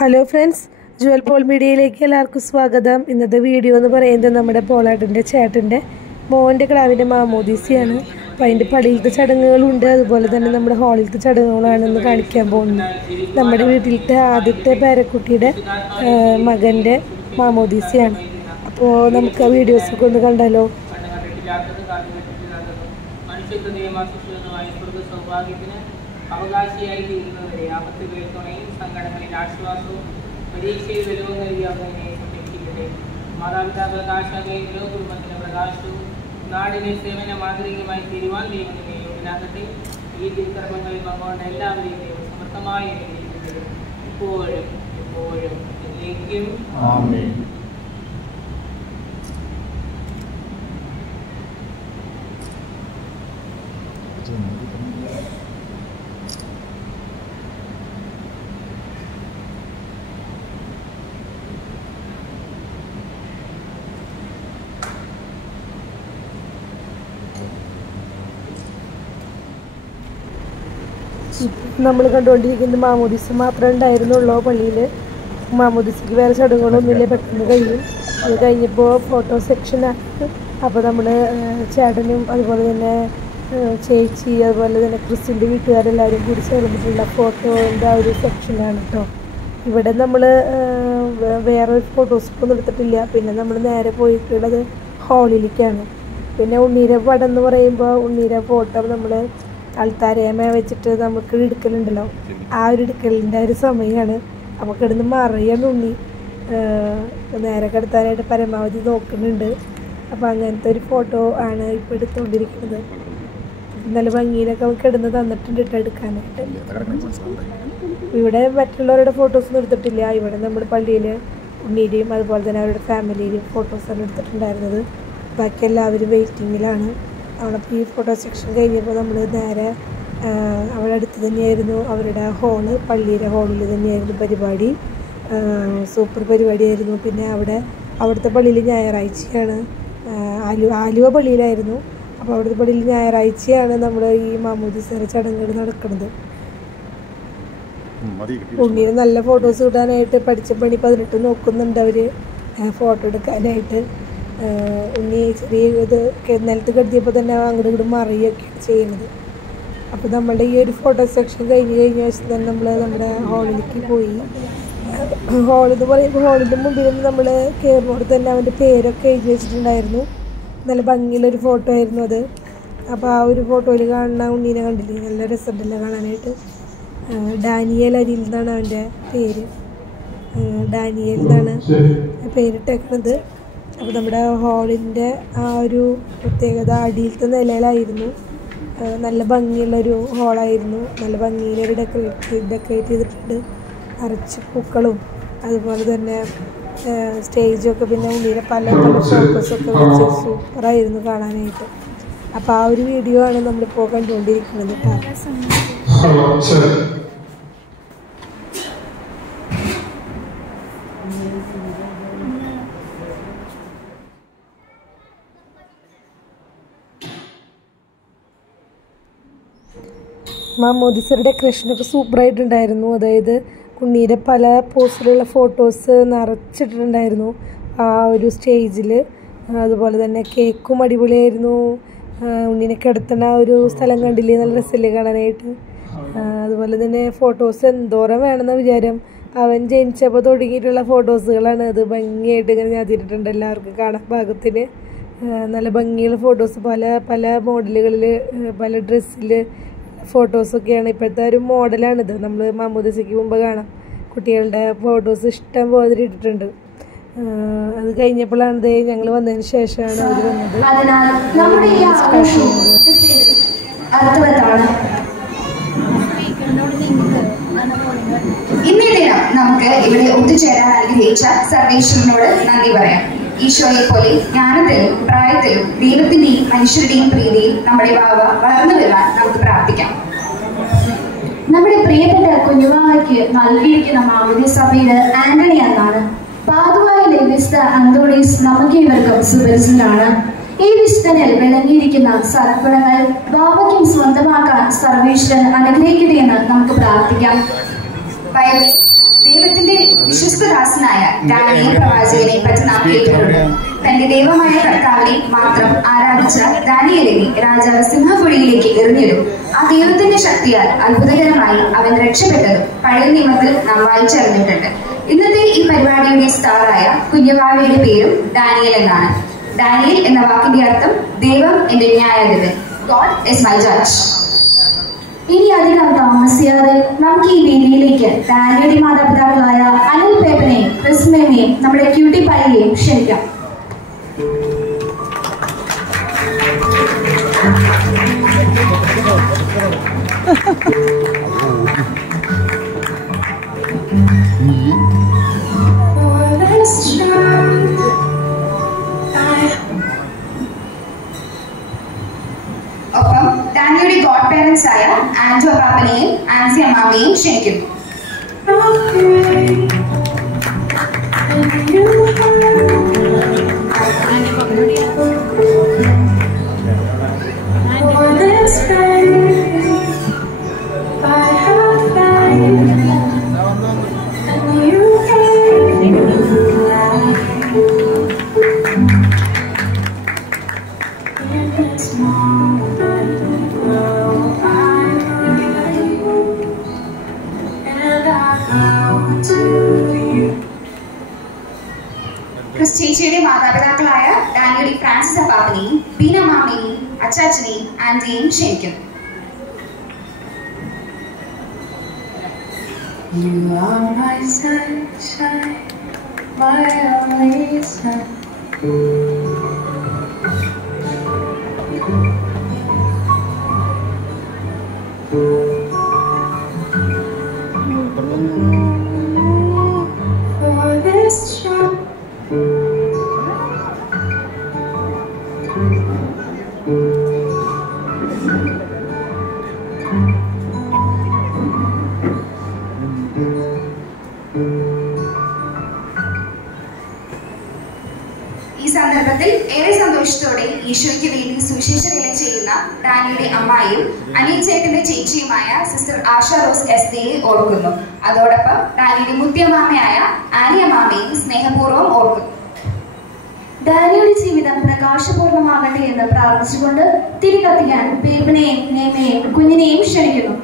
Hello friends, Jual Paul മീഡിയയിലേക്ക് എല്ലാവർക്കും സ്വാഗതം. ഇന്നത്തെ വീഡിയോ എന്ന് പറയുന്നത് നമ്മുടെ പോളാട്ടിൻ്റെ ചേട്ടൻ്റെ മോൻ്റെ കിടാവിൻ്റെ മാമോദീസയാണ്. അപ്പോൾ അതിൻ്റെ പടിയിലത്തെ ചടങ്ങുകളുണ്ട്, അതുപോലെ തന്നെ നമ്മുടെ ഹാളിലത്തെ ചടങ്ങുകളാണ് ഇന്ന് കാണിക്കാൻ പോകുന്നത്. നമ്മുടെ വീട്ടിലത്തെ ആദ്യത്തെ പേരക്കുട്ടിയുടെ മകൻ്റെ മാമോദീസയാണ്. അപ്പോൾ നമുക്ക് ആ വീഡിയോസൊക്കെ ഒന്ന് കണ്ടാലോ. അവകാശിയായി തീരുന്നവരെ ആപത്ത് കേൾക്കുകയും സങ്കടങ്ങളിൽ ആശ്വാസവും പരീക്ഷയിൽ വെളിവ് നൽകിയവനെ സംരക്ഷിക്കട്ടെ. മാതാപിതാക്കൾക്ക് ആശാകേന്ദ്രവും കുടുംബത്തിന് പ്രകാശവും നാടിനെ സേവന മാതൃകയുമായി തീരുവാൻ ദൈവത്തിനെ യോഗ്യനാകട്ടെ. ഈ തിരുക്കർമ്മങ്ങളിൽ പങ്കുകൊണ്ട എല്ലാവരെയും ദൈവം സമർത്ഥമായി അനുഗ്രഹിക്കട്ടെ, ഇപ്പോഴും എപ്പോഴും എന്നേക്കും. ആമേൻ. നമ്മൾ കണ്ടുകൊണ്ടിരിക്കുന്ന മാമോദീസ മാത്രമേ ഉണ്ടായിരുന്നുള്ളൂ പള്ളിയിൽ. മാമോദീസയ്ക്ക് വേറെ ചടങ്ങുകളൊന്നുമില്ല, പെട്ടെന്ന് കഴിയും. അത് കഴിഞ്ഞപ്പോൾ ഫോട്ടോ സെക്ഷനാണ്. അപ്പോൾ നമ്മൾ ചേട്ടനും അതുപോലെ തന്നെ ചേച്ചി അതുപോലെ തന്നെ ക്രിസ്റ്റിൻ്റെ വീട്ടുകാരെല്ലാവരും കൂടി ചേർന്നിട്ടുള്ള ഫോട്ടോൻ്റെ ആ ഒരു സെക്ഷനാണ് കേട്ടോ. ഇവിടെ നമ്മൾ വേറെ ഫോട്ടോസൊന്നും എടുത്തിട്ടില്ല. പിന്നെ നമ്മൾ നേരെ പോയിട്ടുള്ളത് ഹാളിലേക്കാണ്. പിന്നെ ഉണ്ണീര പടം എന്ന് പറയുമ്പോൾ ഉണ്ണീര ഫോട്ടോ നമ്മൾ ആൾത്താരേമ വെച്ചിട്ട് നമുക്ക് എടുക്കലുണ്ടല്ലോ, ആ ഒരു എടുക്കലിൻ്റെ ഒരു സമയമാണ്. നമുക്ക് ഇവിടുന്ന് മറിയാണ് ഉണ്ണി. നേരെ കിടത്താനായിട്ട് പരമാവധി നോക്കുന്നുണ്ട്. അപ്പോൾ അങ്ങനത്തെ ഒരു ഫോട്ടോ ആണ് ഇപ്പോൾ എടുത്തുകൊണ്ടിരിക്കുന്നത്. നല്ല ഭംഗിയിലൊക്കെ നമുക്ക് ഇടുന്ന് തന്നിട്ടുണ്ട് ഇട്ട് എടുക്കാനായിട്ട്. ഇവിടെ മറ്റുള്ളവരുടെ ഫോട്ടോസൊന്നും എടുത്തിട്ടില്ല. ഇവിടെ നമ്മൾ പള്ളിയിൽ ഉണ്ണീരെയും അതുപോലെ തന്നെ അവരുടെ ഫാമിലിയിലും ഫോട്ടോസാണ് എടുത്തിട്ടുണ്ടായിരുന്നത്. ബാക്കി എല്ലാവരും വെയിറ്റിങ്ങിലാണ്. അവിടെ ഈ ഫോട്ടോ സെക്ഷൻ കഴിഞ്ഞപ്പോൾ നമ്മൾ നേരെ അവിടെ അടുത്ത് തന്നെയായിരുന്നു അവരുടെ ഹാള്, പള്ളിയുടെ ഹാളിൽ തന്നെയായിരുന്നു പരിപാടി. സൂപ്പർ പരിപാടിയായിരുന്നു. പിന്നെ അവിടുത്തെ പള്ളിയിൽ ഞായറാഴ്ചയാണ്, ആലുവ പള്ളിയിലായിരുന്നു. അപ്പോൾ അവിടുത്തെ പള്ളിയിൽ ഞായറാഴ്ചയാണ് നമ്മൾ ഈ മാമോദീസയുടെ ചടങ്ങുകൾ നടക്കുന്നത്. ഉണ്ണിന് നല്ല ഫോട്ടോസ് കിട്ടാനായിട്ട് പഠിച്ച പണി 18 നോക്കുന്നുണ്ട് അവർ ഫോട്ടോ എടുക്കാനായിട്ട്. ഉണ്ണി ചെറിയ ഇത് നിലത്ത് കിടത്തിയപ്പോൾ തന്നെ അങ്ങോട്ടും ഇങ്ങോട്ടും മറിയൊക്കെയാണ് ചെയ്യുന്നത്. അപ്പോൾ നമ്മളുടെ ഈ ഒരു ഫോട്ടോ സെക്ഷൻ കഴിഞ്ഞ ശേഷം തന്നെ നമ്മൾ നമ്മുടെ ഹാളിലേക്ക് പോയി. ഹാളെന്ന് പറയുമ്പോൾ ഹാളിൻ്റെ മുമ്പിൽ നമ്മൾ കയറുന്നോട് തന്നെ അവൻ്റെ പേരൊക്കെ എഴുതി വെച്ചിട്ടുണ്ടായിരുന്നു. നല്ല ഭംഗിയുള്ളൊരു ഫോട്ടോ ആയിരുന്നു അത്. അപ്പോൾ ആ ഒരു ഫോട്ടോയിൽ കാണുന്ന ഉണ്ണീനെ കണ്ടില്ലേ, നല്ല രസമുണ്ടല്ലോ കാണാനായിട്ട്. ഡാനിയേൽ അരിയിൽ നിന്നാണ് അവൻ്റെ പേര്, ഡാനിയേൽ എന്നാണ് പേരിട്ടേക്കുന്നത്. അപ്പോൾ നമ്മുടെ ഹാളിൻ്റെ ആ ഒരു പ്രത്യേകത അടിയിലത്തെ നിലയിലായിരുന്നു. നല്ല ഭംഗിയുള്ളൊരു ഹാളായിരുന്നു. നല്ല ഭംഗിയിലൊരു ഡെക്കറേറ്റ് ചെയ്തിട്ടുണ്ട്, നിറച്ച് പൂക്കളും അതുപോലെ തന്നെ സ്റ്റേജൊക്കെ. പിന്നെ ഉള്ളിലെ പല ഫോട്ടോസൊക്കെ വെച്ച് സൂപ്പറായിരുന്നു കാണാനായിട്ട്. അപ്പോൾ ആ ഒരു വീഡിയോ ആണ് നമ്മളിപ്പോൾ കണ്ടുകൊണ്ടിരിക്കുന്നത് കേട്ടോ. മാമോദീസയുടെ ഡെക്കറേഷനൊക്കെ സൂപ്പറായിട്ടുണ്ടായിരുന്നു. അതായത് ഉണ്ണീരെ പല പോസിലുള്ള ഫോട്ടോസ് നിറച്ചിട്ടുണ്ടായിരുന്നു ആ ഒരു സ്റ്റേജിൽ. അതുപോലെ തന്നെ കേക്കും അടിപൊളിയായിരുന്നു. ഉണ്ണീനെ കിടത്തുന്ന ആ ഒരു സ്ഥലം കണ്ടില്ലേ, നല്ല രസമില്ലേ കാണാനായിട്ട്. അതുപോലെ തന്നെ ഫോട്ടോസ് എന്തോരം വേണമെന്ന വിചാരം. അവൻ ജനിച്ചപ്പോൾ തുടങ്ങിയിട്ടുള്ള ഫോട്ടോസുകളാണ്. അത് ഭംഗിയായിട്ട് ഇങ്ങനെ ഞാതിരിട്ടുണ്ട് എല്ലാവർക്കും കാണാൻ പാകത്തിന്. നല്ല ഭംഗിയുള്ള ഫോട്ടോസ്, പല മോഡലുകളിൽ പല ഡ്രസ്സിൽ ഫോട്ടോസൊക്കെയാണ്. ഇപ്പോഴത്തെ ഒരു മോഡലാണിത്. നമ്മൾ മാമോദീസയ്ക്ക് മുമ്പ് കാണാം കുട്ടികളുടെ ഫോട്ടോസ് ഇഷ്ടം പോലെ ഇട്ടിട്ടുണ്ട്. അത് കഴിഞ്ഞപ്പോഴാണ് ഞങ്ങൾ വന്നതിന് ശേഷമാണ് അവർ വന്നത്. ഇന്നേ ദിനം നമുക്ക് ഇവിടെ ഒത്തുചേരാൻ അനുഗ്രഹിച്ച സർവേശ്വരനോട് നന്ദി പറയാം. ഈശോയെ പോലെ ജ്ഞാനത്തിലും പ്രായത്തിലും ദൈവത്തിന്റെയും മനുഷ്യരുടെയും പ്രീതിയിൽ നമ്മുടെ വാവ വളർന്നു വരാൻ നമുക്ക് പ്രാർത്ഥിക്കാം. നമ്മുടെ പ്രിയപ്പെട്ട കുഞ്ഞുവാവയ്ക്ക് നൽകിയിരിക്കുന്ന മാമോദീസ പേര് ആന്റണി എന്നാണ്. പാതുവായിലെ വിശുദ്ധ അന്തോണീസ് നമുക്ക് ഇവർക്കും സുപരിചിതനാണ്. ഈ വിശുദ്ധനിൽ വിളങ്ങിയിരിക്കുന്ന സദ്ഗുണങ്ങൾ വാവയ്ക്കും സ്വന്തമാക്കാൻ സർവേശ്വരൻ അനുഗ്രഹിക്കട്ടെ എന്ന് നമുക്ക് പ്രാർത്ഥിക്കാം. ബൈബിൾ ദൈവത്തിന്റെ വിശ്വസ്തദാസനായ ദാനിയേൽ പ്രവാചകനെ പറ്റി നാം കേട്ടിട്ടുണ്ട്. തന്റെ ദൈവമായ കർത്താവിനെ മാത്രം ആരാധിച്ച ദാനിയേലിനെ രാജാവ് സിംഹക്കുഴിയിലേക്ക് എറിഞ്ഞതും ആ ദൈവത്തിന്റെ ശക്തിയാൽ അത്ഭുതകരമായി അവൻ രക്ഷപ്പെട്ടതും പഴയ നിയമത്തിൽ നാം വായിച്ചറിഞ്ഞിട്ടുണ്ട്. ഇന്നത്തെ ഈ പരിപാടിയുടെ സ്റ്റാറായ കുഞ്ഞുവാവയുടെ പേരും ഡാനിയേൽ എന്നാണ്. ഡാനിയേൽ എന്ന വാക്കിന്റെ അർത്ഥം ദൈവം എന്റെ ന്യായാധിപൻ, ഗോഡ് ഇസ് മൈ ജഡ്ജ്. ഇനി അധികം താമസിയാതെ നമുക്ക് ഈ വേദിയിലേക്ക് ഡാനിയുടെ മാതാപിതാക്കളായ അനിൽ പേപ്പനെയും ക്രിസ്മയെയും നമ്മുടെ ക്യൂട്ടി പയ്യെയും ക്ഷണിക്കാം. ഒപ്പം ഡാനിയുടെ ഗോഡ് പേരൻസ് ആയ ആൻജോ പാപ്പനെയും ആൻസി അമ്മാമയെയും ക്ഷണിക്കുന്നു. ക്രിസ്റ്റേച്ചിയുടെ മാതാപിതാക്കളായ ഡാനിയുടെ ഫ്രാൻസിസ് അപ്പാപ്പനെയും ബീന മാമയെയും അച്ചാച്ചനെയും ആന്റിയെയും ക്ഷണിക്കുന്നു. You are my sunshine, my only sun. For this job. ഈ സന്ദർഭത്തിൽ ഏറെ സന്തോഷത്തോടെ ഈശോയ്ക്ക് വേണ്ടി സുവിശേഷവേല ചെയ്യുന്ന ഡാനിയുടെ അമ്മായിയും അനിൽ ചേട്ടന്റെ ചേച്ചിയുമായ സിസ്റ്റർ ആശ റോസ് എസ്തയെ ഓർക്കുന്നു. അതോടൊപ്പം ഡാനിയുടെ മുത്തിയമ്മാമയായ ആനി അമ്മാമയും സ്നേഹപൂർവ്വം ഓർക്കുന്നു. ഡാനിയുടെ ജീവിതം പ്രകാശപൂർണമാകട്ടെ എന്ന് പ്രാർത്ഥിച്ചുകൊണ്ട് തിരികത്തിക്കാൻ പേപ്പനെയും നേമയെയും കുഞ്ഞിനെയും ക്ഷണിക്കുന്നു.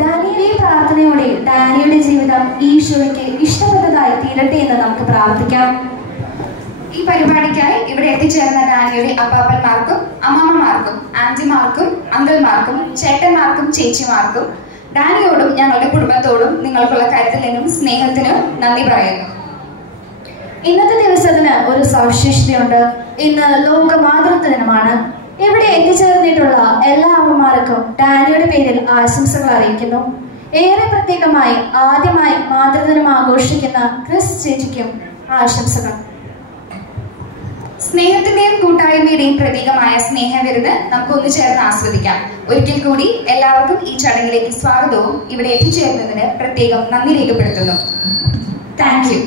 ഡാനിയുടെ പ്രാർത്ഥനയോടെ ഡാനിയുടെ ജീവിതം ഈശോയ്ക്ക് ഇഷ്ടപ്പെട്ടതായി തീരട്ടെ എന്ന് നമുക്ക് പ്രാർത്ഥിക്കാം. ഈ പരിപാടിക്കായി ഇവിടെ എത്തിച്ചേർന്ന ഡാനിയുടെ അപ്പാപ്പന്മാർക്കും അമ്മാമ്മമാർക്കും ആന്റിമാർക്കും അങ്കിൾമാർക്കും ചേട്ടന്മാർക്കും ചേച്ചിമാർക്കും ഡാനിയോടും ഞങ്ങളുടെ കുടുംബത്തോടും നിങ്ങൾക്കുള്ള കരുതലിനും സ്നേഹത്തിനും നന്ദി പറയുന്നു. ഇന്നത്തെ ദിവസത്തിന് ഒരു സവിശേഷതയുണ്ട്. ഇന്ന് ലോക മാതൃത്വ ദിനമാണ്. ഇവിടെ എത്തിച്ചേർന്നിട്ടുള്ള എല്ലാ അമ്മമാർക്കും ഡാനിയുടെ പേരിൽ ആശംസകൾ അറിയിക്കുന്നു. ഏറെ പ്രത്യേകമായി ആദ്യമായി മാതൃദിനം ആഘോഷിക്കുന്ന ക്രിസ് ചേച്ചിക്കും ആശംസകൾ. സ്നേഹത്തിന്റെയും കൂട്ടായ്മയുടെയും പ്രതീകമായ സ്നേഹവിരുന്ന് നമുക്ക് ഒന്നു ചേർന്ന് ആസ്വദിക്കാം. ഒരിക്കൽ കൂടി എല്ലാവർക്കും ഈ ചടങ്ങിലേക്ക് സ്വാഗതവും ഇവിടെ എത്തിച്ചേർന്നതിന് പ്രത്യേകം നന്ദി രേഖപ്പെടുത്തുന്നു. Thank you.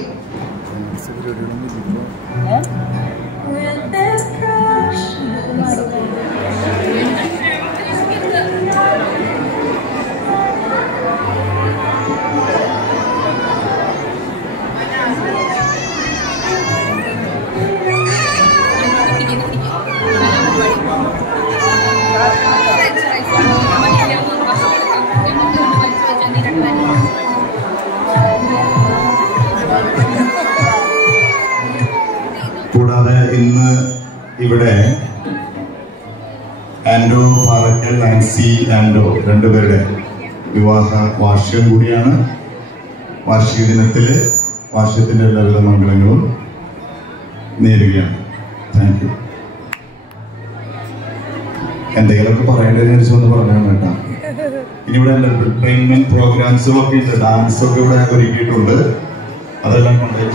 കൂടാതെ ഇന്ന് ഇവിടെ ആൻഡോ പാറക്കൽ, നാൻസി ആൻഡോ രണ്ടുപേരുടെ വിവാഹ വാർഷികം കൂടിയാണ്. വാർഷിക ദിനത്തില് വാർഷികത്തിന്റെ എല്ലാവിധ മംഗളങ്ങളും നേരുകയാണ്. Thank you. എന്തെങ്കിലുമൊക്കെ പറയേണ്ടതെന്ന് വെച്ചൊന്ന് പറഞ്ഞാൽ കേട്ടാ. ഇനി ഇവിടെ എന്റർടൈൻമെന്റ് പ്രോഗ്രാംസുകളൊക്കെ ഉണ്ട്, ഡാൻസൊക്കെ ഇവിടെ ഒരുക്കിയിട്ടുണ്ട്. അതെല്ലാം കൊണ്ടുപോയി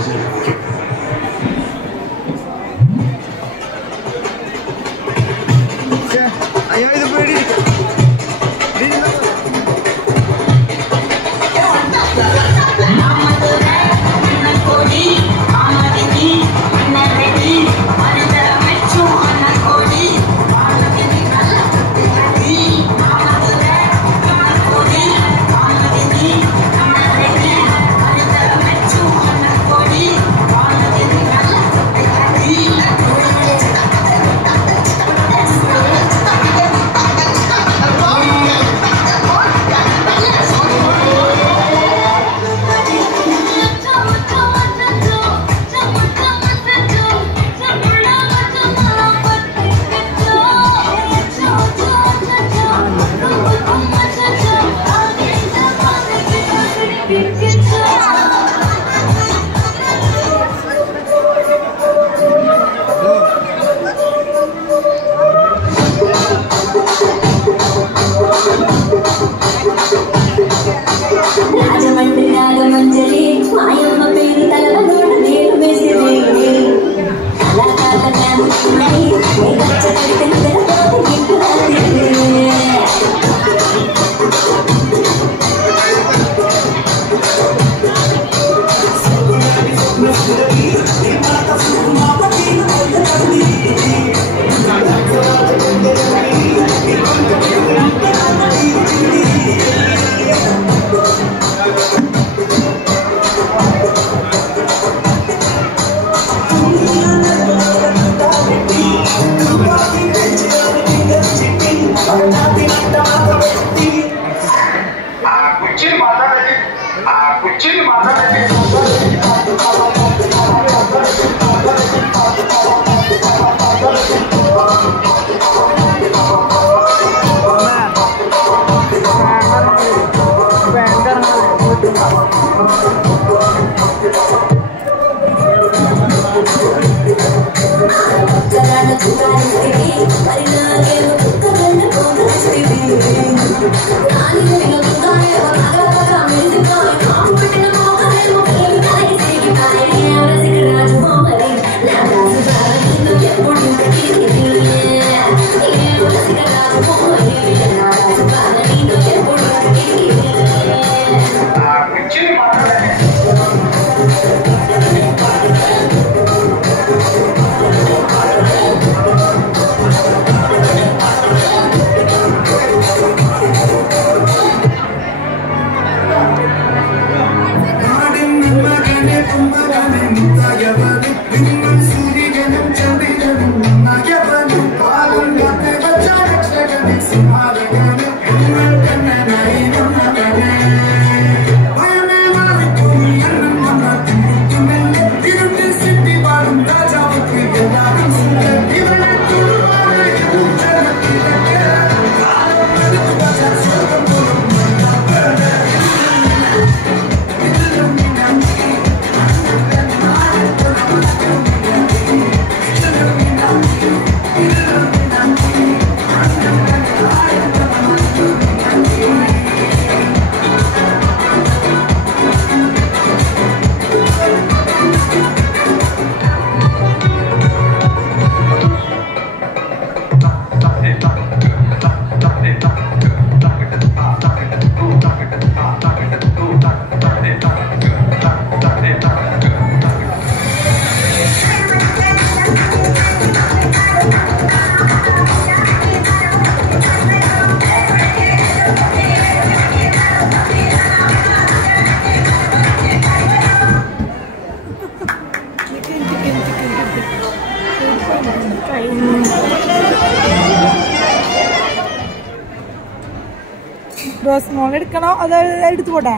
റോസ് മോൾ എടുക്കണോ അത് എടുത്തു പോട്ടെ?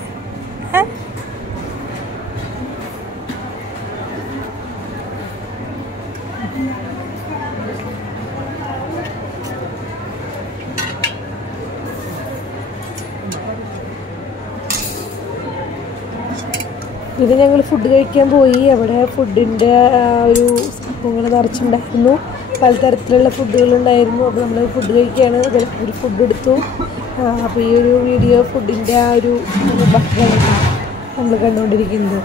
ഇത് ഞങ്ങൾ ഫുഡ് കഴിക്കാൻ പോയി. അവിടെ ഫുഡിൻ്റെ ഒരു സംഭവങ്ങൾ നിറച്ചിട്ടുണ്ടായിരുന്നു, പലതരത്തിലുള്ള ഫുഡുകളുണ്ടായിരുന്നു. അപ്പോൾ നമ്മൾ ഫുഡ് കഴിക്കുകയാണ്. ഒരു ഫുഡ് എടുത്തു. അപ്പോൾ ഈ ഒരു വീഡിയോ ഫുഡിൻ്റെ ആ ഒരു ഭക്ഷണമാണ് നമ്മൾ കണ്ടുകൊണ്ടിരിക്കുന്നത്.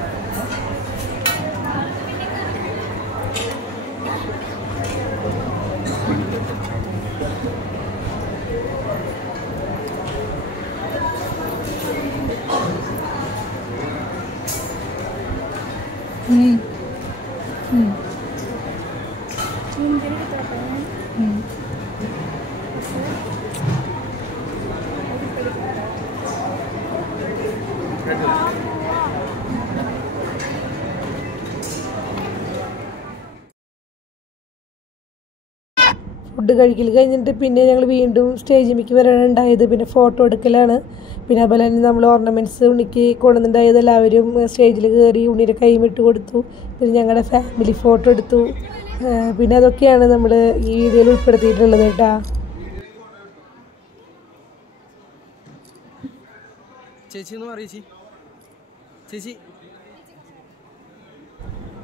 ഫുഡ് കഴിക്കൽ കഴിഞ്ഞിട്ട് പിന്നെ ഞങ്ങൾ വീണ്ടും സ്റ്റേജിലേക്ക് വരാനുണ്ടായത്. പിന്നെ ഫോട്ടോ എടുക്കലാണ്. പിന്നെ അതുപോലെ തന്നെ നമ്മൾ ഓർണമെൻറ്റ്സ് ഉണ്ണിക്ക് കൊണ്ടുവന്നിട്ടുണ്ടായത് എല്ലാവരും സ്റ്റേജിൽ കയറി ഉണ്ണിയുടെ കൈമിട്ട് കൊടുത്തു. പിന്നെ ഞങ്ങളുടെ ഫാമിലി ഫോട്ടോ എടുത്തു. പിന്നെ അതൊക്കെയാണ് നമ്മൾ ഈ വീഡിയോയിൽ ഉൾപ്പെടുത്തിയിട്ടുള്ളത് കേട്ടോ.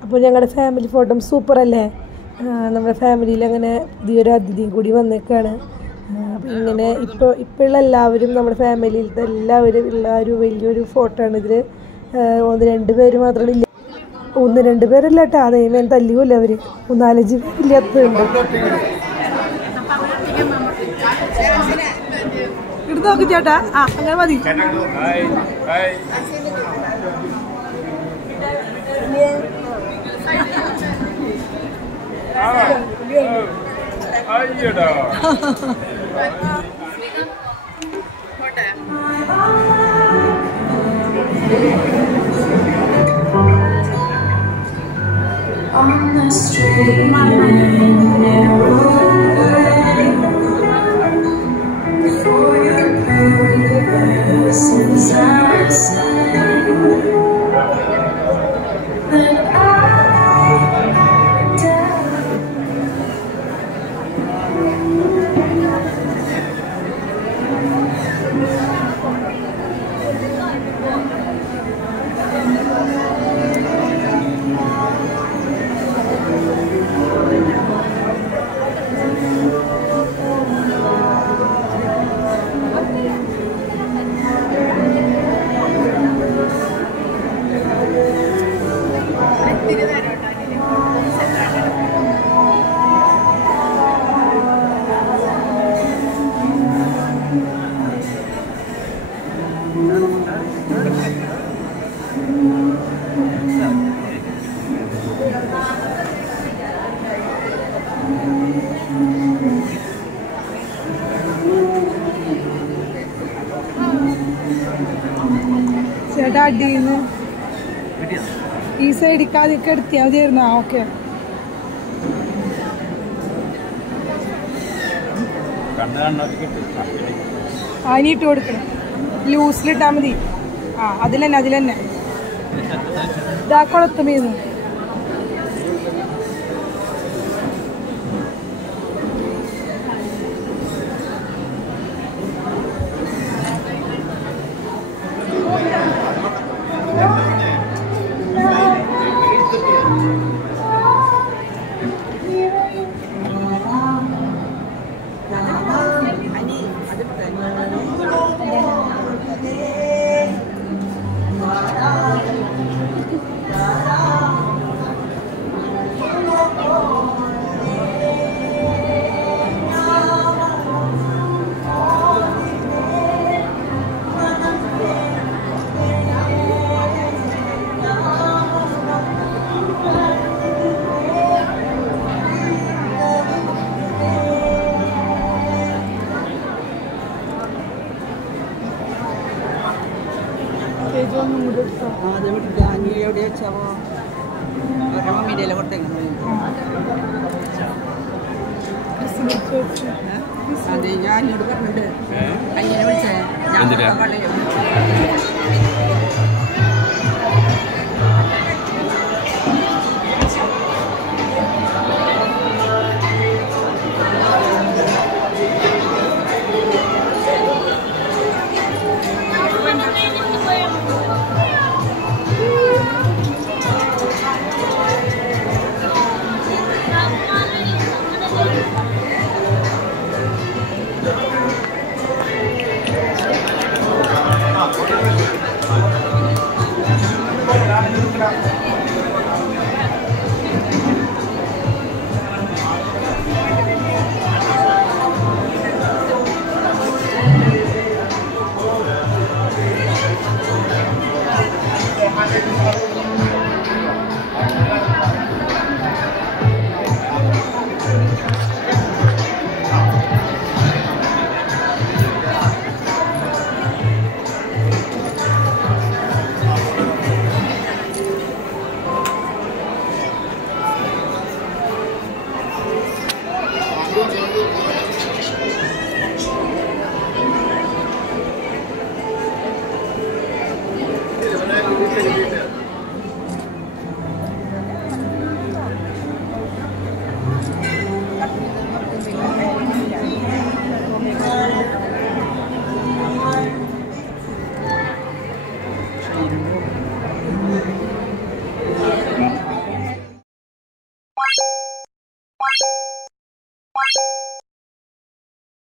അപ്പോൾ ഞങ്ങളുടെ ഫാമിലി ഫോട്ടോ സൂപ്പർ അല്ലേ? നമ്മുടെ ഫാമിലിയിൽ അങ്ങനെ പുതിയൊരു അതിഥിയും കൂടി വന്നേക്കാണ്. അപ്പം ഇങ്ങനെ ഇപ്പോഴുള്ള എല്ലാവരും നമ്മുടെ ഫാമിലിയിലത്തെ എല്ലാവരും ഉള്ള ഒരു വലിയൊരു ഫോട്ടോ ആണ് ഇതിൽ. 1-2 പേര് മാത്രമേ ഇല്ല. 1-2 പേരല്ല കേട്ടോ, അതേമേ തല്ലിയുമില്ല അവർ. 4-5 പേരില്ലാത്തതുണ്ട്. എടുത്ത് നോക്കി ചേട്ടാ. അങ്ങനെ മതി. On the straight and narrow way, for your purposes I say that I die. ചേട്ടാ അടിന്ന് ഈ സൈഡിക്കാതൊക്കെ എടുത്തിയാൽ മതിയായിരുന്നു. ഓക്കെ, അതിനിട്ട് കൊടുക്കണം. ലൂസിലിട്ടാൽ മതി. അതിലെന്നെ ഇതാ കുളത്തുമീന്ന്. Mami dia lah korteng. അതെ ഞാൻ എന്നോട് പറഞ്ഞിട്ട് അങ്ങനെ വിളിച്ചേ Thank you.